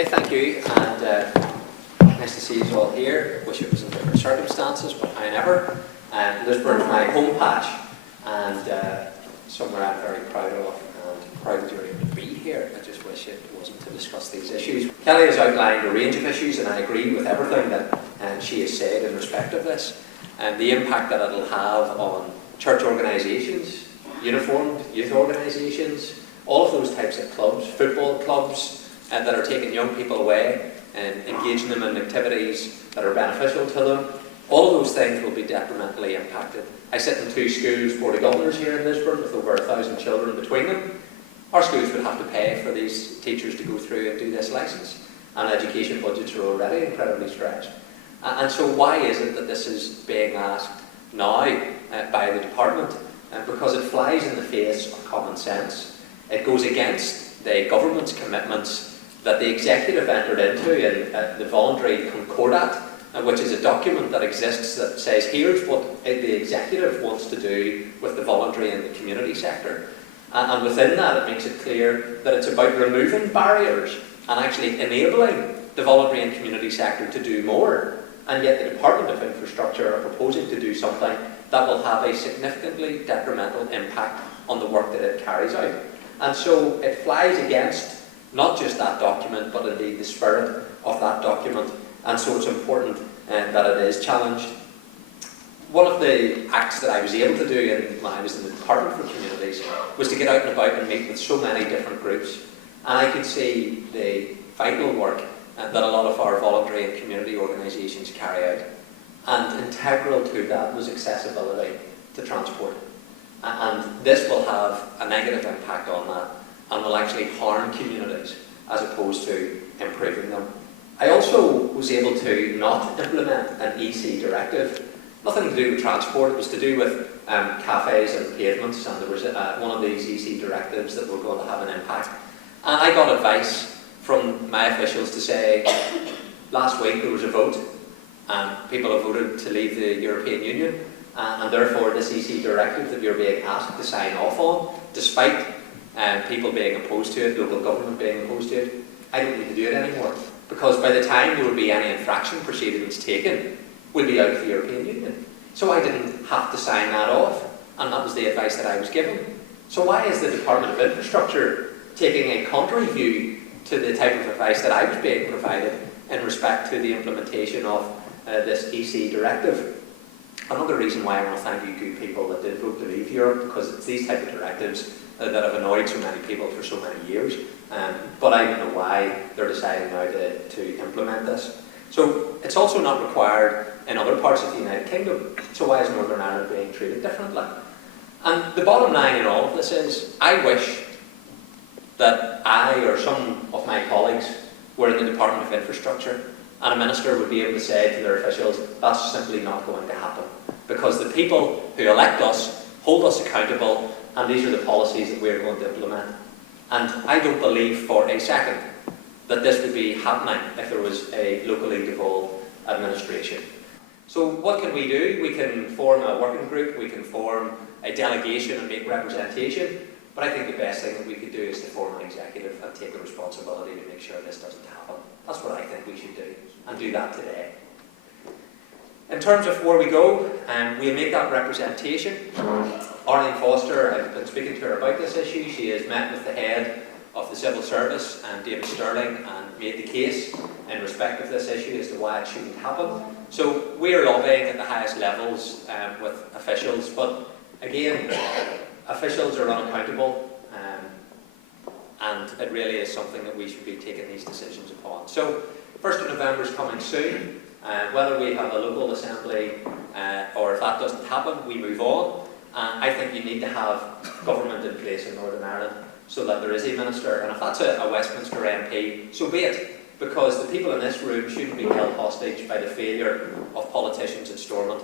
Okay, thank you, and nice to see you all here. Wish it was in different circumstances, but however, Lisburn's my home patch, and somewhere I'm very proud of, and proud that you're able to be here. I just wish it wasn't to discuss these issues. Kelly has outlined a range of issues, and I agree with everything that she has said in respect of this, and the impact that it'll have on church organisations, uniformed youth organisations, all of those types of clubs, football clubs, that are taking young people away and engaging them in activities that are beneficial to them. All of those things will be detrimentally impacted. I sit in 2 schools, Board of Governors here in Lisburn, with over 1,000 children between them. Our schools would have to pay for these teachers to go through and do this licence, and education budgets are already incredibly stretched. And so why is it that this is being asked now by the department? Because it flies in the face of common sense. It goes against the government's commitments that the executive entered into in the voluntary concordat, which is a document that exists that says here's what the executive wants to do with the voluntary and the community sector. And within that it makes it clear that it's about removing barriers and actually enabling the voluntary and community sector to do more. And yet the Department of Infrastructure are proposing to do something that will have a significantly detrimental impact on the work that it carries out. And so it flies against not just that document, but indeed the spirit of that document. And so it's important that it is challenged. One of the acts that I was able to do when I was in the Department for Communities was to get out and about and meet with so many different groups. And I could see the vital work that a lot of our voluntary and community organisations carry out. And integral to that was accessibility to transport. And this will have a negative impact on that, and will actually harm communities as opposed to improving them. I also was able to not implement an EC directive. Nothing to do with transport, it was to do with cafes and pavements, and there was one of these EC directives that were going to have an impact. And I got advice from my officials to say, last week there was a vote, and people have voted to leave the European Union, and therefore this EC directive that you're being asked to sign off on, despite people being opposed to it, local government being opposed to it, I don't need to do it anymore. Because by the time there would be any infraction proceedings taken, we'd be out of the European Union. So I didn't have to sign that off, and that was the advice that I was given. So why is the Department of Infrastructure taking a contrary view to the type of advice that I was being provided in respect to the implementation of this EC directive? Another reason why I want to thank you good people that did vote to leave Europe, because it's these type of directives that have annoyed so many people for so many years. But I don't know why they're deciding now to implement this. So it's also not required in other parts of the United Kingdom. So why is Northern Ireland being treated differently? And the bottom line in all of this is, I wish that I or some of my colleagues were in the Department of Infrastructure, and a minister would be able to say to their officials, that's simply not going to happen. Because the people who elect us hold us accountable, and these are the policies that we're going to implement. And I don't believe for a second that this would be happening if there was a locally devolved administration. So what can we do? We can form a working group, we can form a delegation and make representation, but I think the best thing that we could do is to form an executive and take the responsibility to make sure this doesn't happen. That's what I think we should do, and do that today. In terms of where we go, we'll make that representation. Arlene Foster, I've been speaking to her about this issue. She has met with the head of the civil service, David Sterling, and made the case in respect of this issue as to why it shouldn't happen. So we're lobbying at the highest levels with officials, but again, officials are unaccountable, and it really is something that we should be taking these decisions upon. So 1st of November is coming soon. Whether we have a local assembly or if that doesn't happen, we move on. I think you need to have government in place in Northern Ireland so that there is a minister, and if that's a Westminster MP, so be it, because the people in this room shouldn't be held hostage by the failure of politicians in Stormont.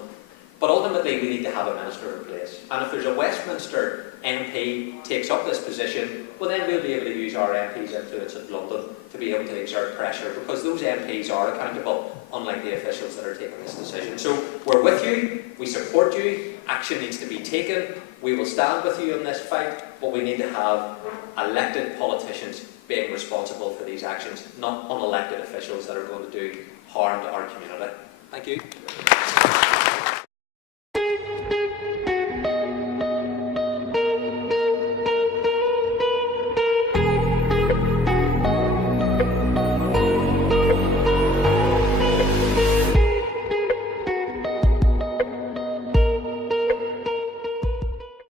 But But ultimately, we need to have a minister in place. And if there's a Westminster MP takes up this position, well then we'll be able to use our MP's influence in London to be able to exert pressure, because those MPs are accountable, unlike the officials that are taking this decision. So we're with you, we support you, action needs to be taken, we will stand with you in this fight, but we need to have elected politicians being responsible for these actions, not unelected officials that are going to do harm to our community. Thank you.